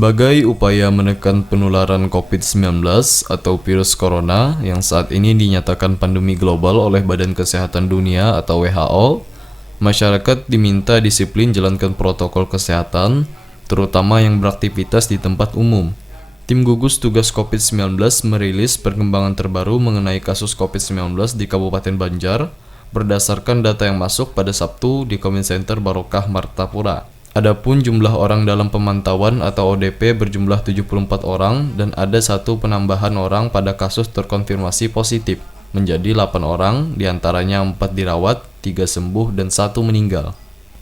Sebagai upaya menekan penularan COVID-19 atau virus corona yang saat ini dinyatakan pandemi global oleh Badan Kesehatan Dunia atau WHO, masyarakat diminta disiplin jalankan protokol kesehatan, terutama yang beraktivitas di tempat umum. Tim gugus tugas COVID-19 merilis perkembangan terbaru mengenai kasus COVID-19 di Kabupaten Banjar berdasarkan data yang masuk pada Sabtu di Comment Center Barokah Martapura. Adapun jumlah orang dalam pemantauan atau ODP berjumlah 74 orang dan ada satu penambahan orang pada kasus terkonfirmasi positif, menjadi 8 orang, diantaranya 4 dirawat, 3 sembuh, dan 1 meninggal.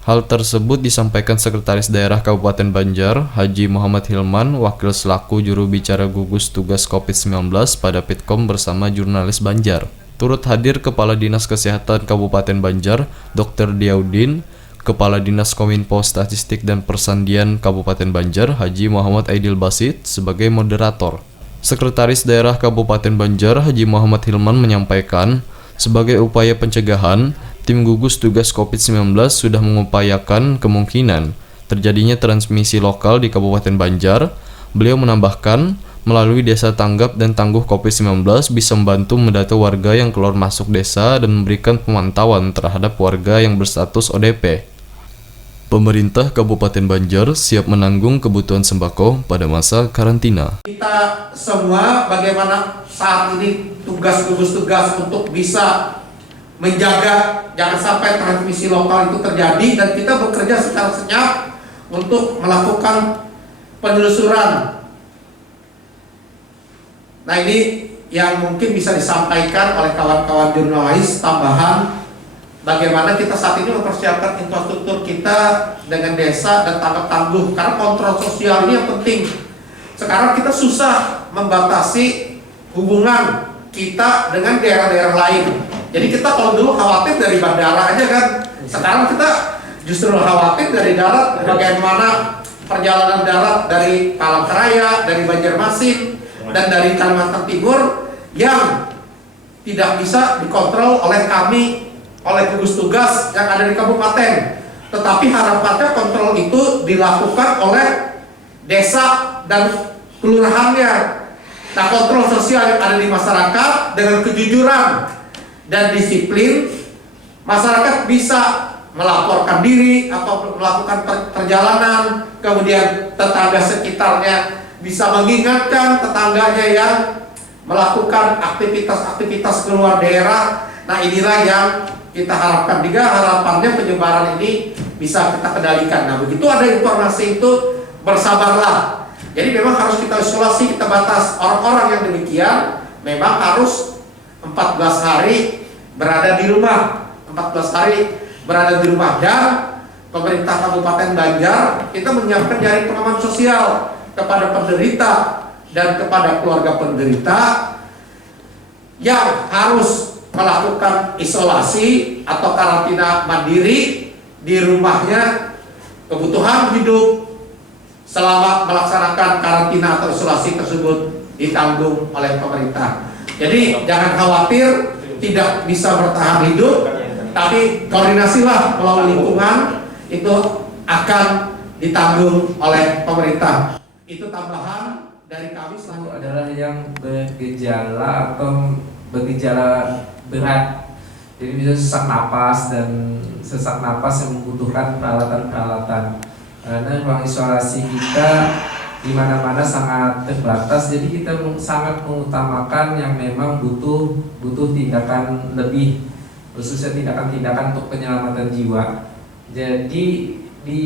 Hal tersebut disampaikan Sekretaris Daerah Kabupaten Banjar, Haji Muhammad Hilman, wakil selaku juru bicara gugus tugas COVID-19 pada Pitkom bersama jurnalis Banjar. Turut hadir Kepala Dinas Kesehatan Kabupaten Banjar, Dr. Diaudin, Kepala Dinas Kominfo Statistik dan Persandian Kabupaten Banjar, Haji Muhammad Aidil Basit, sebagai moderator. Sekretaris Daerah Kabupaten Banjar, Haji Muhammad Hilman menyampaikan, sebagai upaya pencegahan, tim gugus tugas COVID-19 sudah mengupayakan kemungkinan terjadinya transmisi lokal di Kabupaten Banjar. Beliau menambahkan, melalui desa tanggap dan tangguh COVID-19 bisa membantu mendata warga yang keluar masuk desa dan memberikan pemantauan terhadap warga yang berstatus ODP. Pemerintah Kabupaten Banjar siap menanggung kebutuhan sembako pada masa karantina. Kita semua bagaimana saat ini tugas gugus tugas untuk bisa menjaga jangan sampai transmisi lokal itu terjadi, dan kita bekerja secara senyap untuk melakukan penelusuran. Nah, ini yang mungkin bisa disampaikan oleh kawan-kawan jurnalis tambahan, bagaimana kita saat ini mempersiapkan infrastruktur kita dengan desa dan tanggap tangguh, karena kontrol sosial ini yang penting. Sekarang kita susah membatasi hubungan kita dengan daerah-daerah lain. Jadi kita kalau dulu khawatir dari bandara aja kan, sekarang kita justru khawatir dari darat, bagaimana perjalanan darat dari Palangkaraya, dari Banjarmasin, dan dari Kalimantan Timur yang tidak bisa dikontrol oleh kami, oleh gugus tugas yang ada di kabupaten. Tetapi harapannya kontrol itu dilakukan oleh desa dan kelurahannya. Nah, kontrol sosial yang ada di masyarakat dengan kejujuran dan disiplin, masyarakat bisa melaporkan diri atau melakukan perjalanan, kemudian tetangga sekitarnya bisa mengingatkan tetangganya yang melakukan aktivitas-aktivitas keluar daerah. Nah, inilah yang kita harapkan juga, harapannya penyebaran ini bisa kita kendalikan. Nah, begitu ada informasi itu, bersabarlah. Jadi memang harus kita isolasi, kita batas. Orang-orang yang demikian memang harus 14 hari berada di rumah. 14 hari berada di rumah. Dan pemerintah Kabupaten Banjar kita menyiapkan jaring pengaman sosial kepada penderita dan kepada keluarga penderita yang harus melakukan isolasi atau karantina mandiri di rumahnya, kebutuhan hidup selama melaksanakan karantina atau isolasi tersebut ditanggung oleh pemerintah. Jadi jangan khawatir tidak bisa bertahan hidup, tapi koordinasilah melalui lingkungan itu akan ditanggung oleh pemerintah. Itu tambahan dari kami. Itu adalah yang bergejala atau bergejala berat, jadi bisa sesak napas dan sesak napas yang membutuhkan peralatan-peralatan. Karena ruang isolasi kita di mana-mana sangat terbatas, jadi kita sangat mengutamakan yang memang butuh tindakan lebih, khususnya tindakan-tindakan untuk penyelamatan jiwa. Jadi di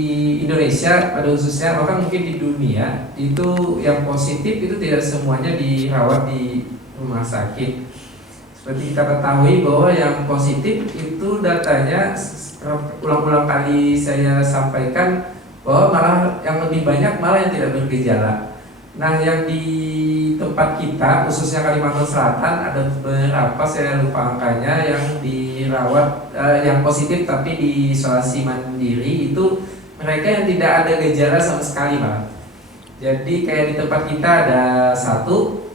Indonesia pada khususnya, bahkan mungkin di dunia itu yang positif itu tidak semuanya dirawat di rumah sakit. Seperti kita ketahui bahwa yang positif itu datanya ulang-ulang kali saya sampaikan bahwa malah yang lebih banyak malah yang tidak bergejala. Nah, yang di tempat kita khususnya Kalimantan Selatan ada beberapa, saya lupa angkanya, yang dirawat yang positif tapi di isolasi mandiri itu mereka yang tidak ada gejala sama sekali, Pak. Jadi kayak di tempat kita ada satu,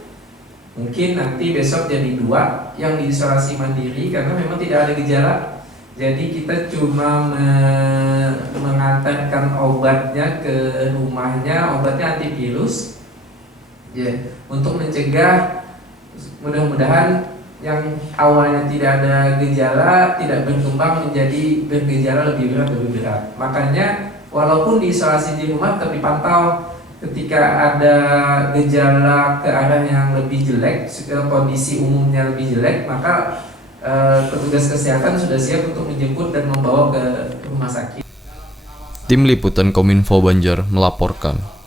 mungkin nanti besok jadi 2 yang di isolasi mandiri karena memang tidak ada gejala. Jadi kita cuma mengantarkan obatnya ke rumahnya, obatnya antivirus, ya, untuk mencegah mudah-mudahan yang awalnya tidak ada gejala tidak berkembang menjadi bergejala lebih berat. Makanya walaupun diisolasi di rumah tapi pantau ketika ada gejala ke arah yang lebih jelek, kondisi umumnya lebih jelek, maka petugas kesehatan sudah siap untuk menjemput dan membawa ke rumah sakit. Tim Liputan Kominfo Banjar melaporkan.